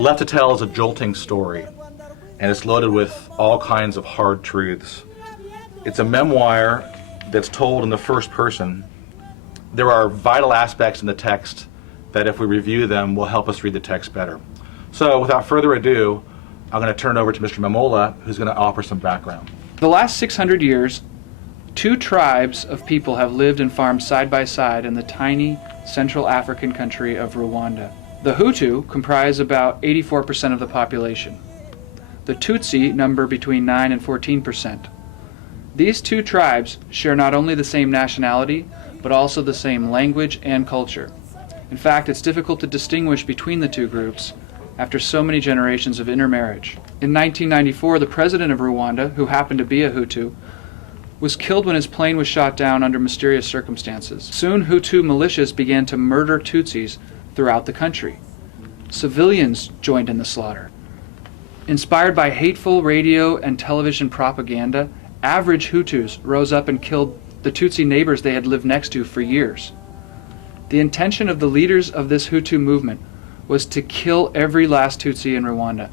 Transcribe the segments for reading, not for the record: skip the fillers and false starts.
Left to Tell is a jolting story, and it's loaded with all kinds of hard truths. It's a memoir that's told in the first person. There are vital aspects in the text that, if we review them, will help us read the text better. So without further ado, I'm going to turn it over to Mr. Mamola, who's going to offer some background. The last 600 years, two tribes of people have lived and farmed side by side in the tiny Central African country of Rwanda. The Hutu comprise about 84% of the population. The Tutsi number between 9 and 14%. These two tribes share not only the same nationality, but also the same language and culture. In fact, it's difficult to distinguish between the two groups after so many generations of intermarriage. In 1994, the president of Rwanda, who happened to be a Hutu, was killed when his plane was shot down under mysterious circumstances. Soon, Hutu militias began to murder Tutsis throughout the country. Civilians joined in the slaughter. Inspired by hateful radio and television propaganda, average Hutus rose up and killed the Tutsi neighbors they had lived next to for years. The intention of the leaders of this Hutu movement was to kill every last Tutsi in Rwanda,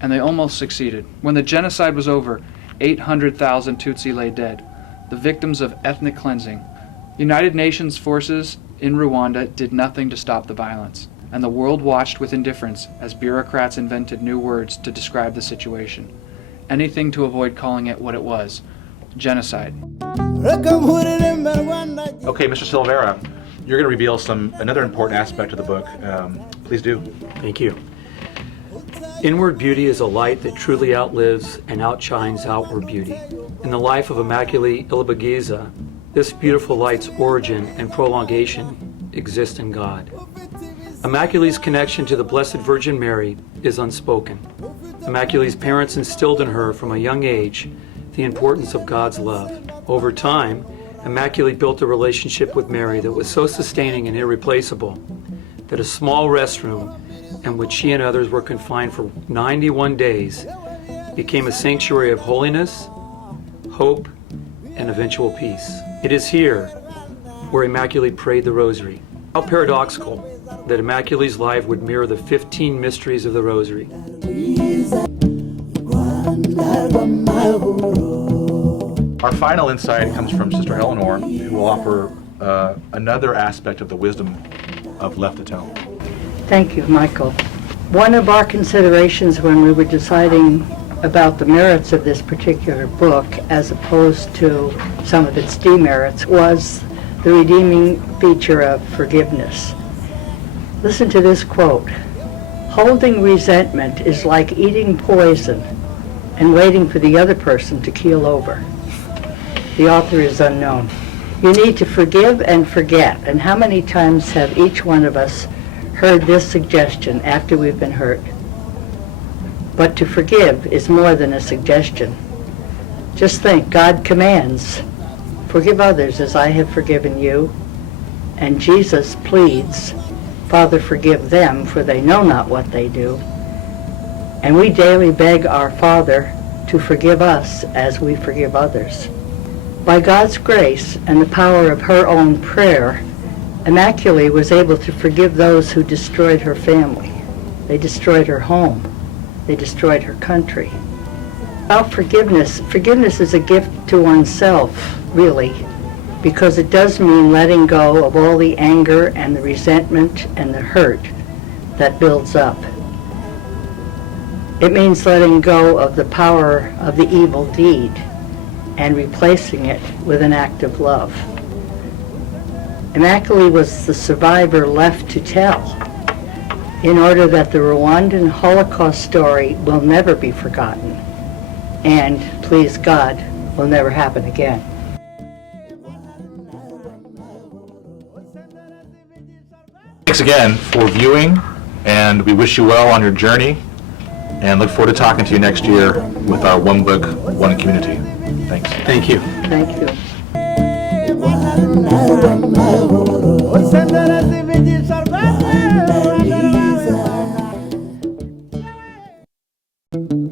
and they almost succeeded. When the genocide was over, 800,000 Tutsi lay dead, the victims of ethnic cleansing. United Nations forces in Rwanda did nothing to stop the violence, and the world watched with indifference as bureaucrats invented new words to describe the situation. Anything to avoid calling it what it was: genocide. Okay, Mr. Silvera, you're going to reveal another important aspect of the book. Please do. Thank you. Inward beauty is a light that truly outlives and outshines outward beauty. In the life of Immaculate Ilibagiza, this beautiful light's origin and prolongation exist in God. Immaculate's connection to the Blessed Virgin Mary is unspoken. Immaculate's parents instilled in her from a young age the importance of God's love. Over time, Immaculate built a relationship with Mary that was so sustaining and irreplaceable that a small restroom in which she and others were confined for 91 days became a sanctuary of holiness, hope, and eventual peace. It is here where Immaculate prayed the Rosary. How paradoxical that Immaculate's life would mirror the 15 mysteries of the Rosary. Our final insight comes from Sister Eleanor, who will offer another aspect of the wisdom of Left to Tell. Thank you, Michael. One of our considerations when we were deciding about the merits of this particular book, as opposed to some of its demerits, was the redeeming feature of forgiveness. Listen to this quote: "Holding resentment is like eating poison and waiting for the other person to keel over." The author is unknown. You need to forgive and forget. And how many times have each one of us heard this suggestion after we've been hurt? But to forgive is more than a suggestion. Just think, God commands, "Forgive others as I have forgiven you." And Jesus pleads, "Father, forgive them, for they know not what they do." And we daily beg our Father to forgive us as we forgive others. By God's grace and the power of her own prayer, Immaculate was able to forgive those who destroyed her family. They destroyed her home. They destroyed her country. About forgiveness is a gift to oneself, really, because it does mean letting go of all the anger and the resentment and the hurt that builds up. It means letting go of the power of the evil deed and replacing it with an act of love. Immaculate was the survivor left to tell, in order that the Rwandan Holocaust story will never be forgotten, and, please God, will never happen again. Thanks again for viewing, and we wish you well on your journey, and look forward to talking to you next year with our One Book, One Community. Thanks. Thank you. Thank you. Thank you.